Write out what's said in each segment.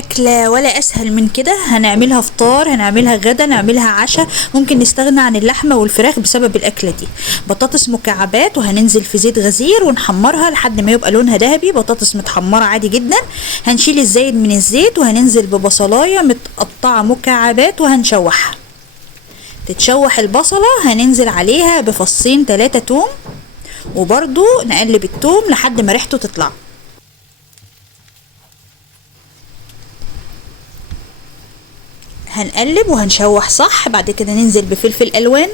اكله ولا اسهل من كده. هنعملها فطار، هنعملها غدا، نعملها عشاء، ممكن نستغنى عن اللحمه والفراخ بسبب الاكله دي. بطاطس مكعبات، وهننزل في زيت غزير ونحمرها لحد ما يبقى لونها ذهبي. بطاطس متحمره عادي جدا. هنشيل الزايد من الزيت، وهننزل ببصلايه متقطعه مكعبات وهنشوحها. تتشوح البصله، هننزل عليها بفصين 3 توم، وبرضو نقلب التوم لحد ما ريحته تطلع. هنقلب وهنشوح صح. بعد كده ننزل بفلفل الوان،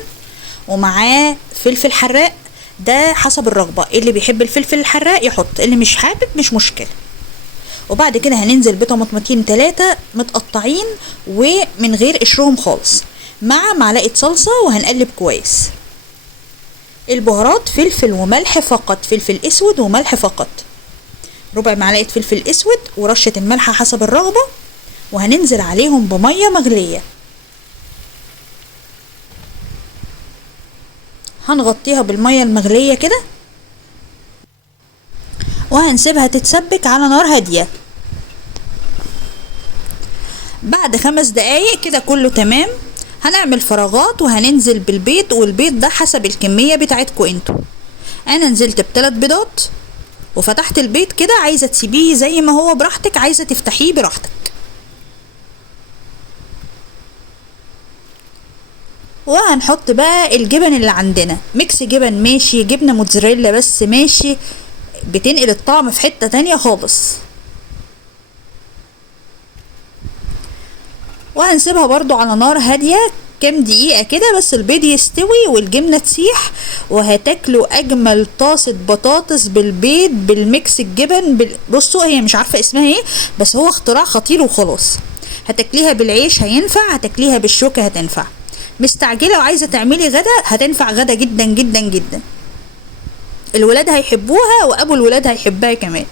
ومعاه فلفل حراق، ده حسب الرغبة. اللي بيحب الفلفل الحراق يحط، اللي مش حابب مش مشكلة. وبعد كده هننزل بطماطمتين 3 متقطعين ومن غير قشرهم خالص، مع معلقة صلصة، وهنقلب كويس. البهارات فلفل وملح فقط، فلفل اسود وملح فقط، ربع معلقة فلفل اسود ورشة الملح حسب الرغبة. وهننزل عليهم بمية مغلية. هنغطيها بالمية المغلية كده، وهنسيبها تتسبك على نار هادية. بعد 5 دقايق كده كله تمام. هنعمل فراغات وهننزل بالبيض، والبيض ده حسب الكمية بتاعتكم انتوا. انا نزلت ب3 بيضات وفتحت البيض كده. عايزة تسيبيه زي ما هو براحتك، عايزة تفتحيه براحتك. وهنحط بقى الجبن اللي عندنا، ميكس جبن ماشي، جبنة موتزاريلا بس ماشي، بتنقل الطعم في حتة تانية خالص. وهنسيبها برضو على نار هادية كام دقيقة كده، بس البيض يستوي والجبنة تسيح. وهتاكلوا اجمل طاسة بطاطس بالبيض بالميكس الجبن بصوا، هي مش عارفة اسمها ايه، بس هو اختراع خطير وخلاص. هتاكليها بالعيش هينفع، هتاكليها بالشوكة هتنفع. مستعجلة وعايزة تعملي غدا، هتنفع غدا جدا جدا جدا. الولاد هيحبوها، وابو الولاد هيحبها كمان.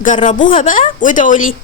جربوها بقى وادعوا لي.